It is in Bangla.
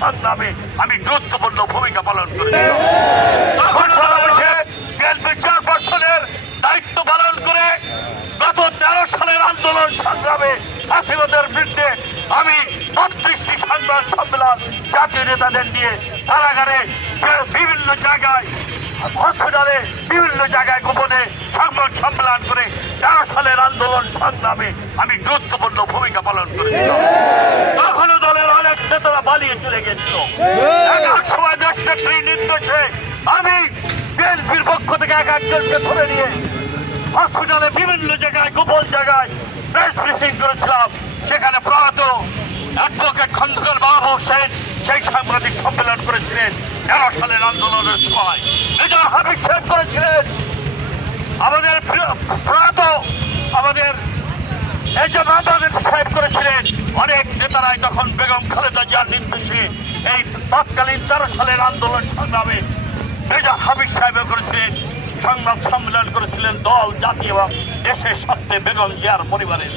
সংগ্রামে আমি গুরুত্বপূর্ণ ভূমিকা পালন করেছি। তখন সারা দেশে বিএনপি চেয়ারপারসনের দায়িত্ব পালন করে গত 13 সালের আন্দোলন সংগ্রামে ফাঁসিবাদের বিরুদ্ধে আমি 32টি সংবাদ সম্মেলন জাতীয় নেতাদের নিয়ে কারাগারে বিভিন্ন জায়গায় হসপিটালে বিভিন্ন জায়গায় গোপনে সংবাদ সম্মেলন করে 13 সালের আন্দোলন সংগ্রামে আমি গুরুত্বপূর্ণ ভূমিকা পালন করেছি। তখনও দলের অনেক নেতারা পালিয়ে চলে গেছিল। এক সময় দেশনেত্রী নির্দেশে আমি বিএনপির পক্ষ থেকে একজনকে ধরে নিয়ে হসপিটালে বিভিন্ন জায়গায় গোপন জায়গায় প্রেস ব্রিফিং করেছিলাম। সেখানে প্রয়াত অ্যাডভোকেট খন্দকার বাবু হোসেন সেই সাংবাদিক সম্মেলন করেছিলেন 13 সালের আন্দোলনের সময়। মেজর হাবিব সাহেব করেছিলেন, আমাদের প্রয়াত আমাদের আমাদের সাহেব করেছিলেন। অনেক নেতারাই তখন বেগম খালেদা জিয়ার নির্দেশে এই তৎকালীন 13 সালের আন্দোলন সংগ্রামে মেজর হাবিব সাহেব করেছিলেন, সংবাদ সম্মেলন করেছিলেন দল, জাতি এবং দেশের স্বার্থে বেগম জিয়ার পরিবারের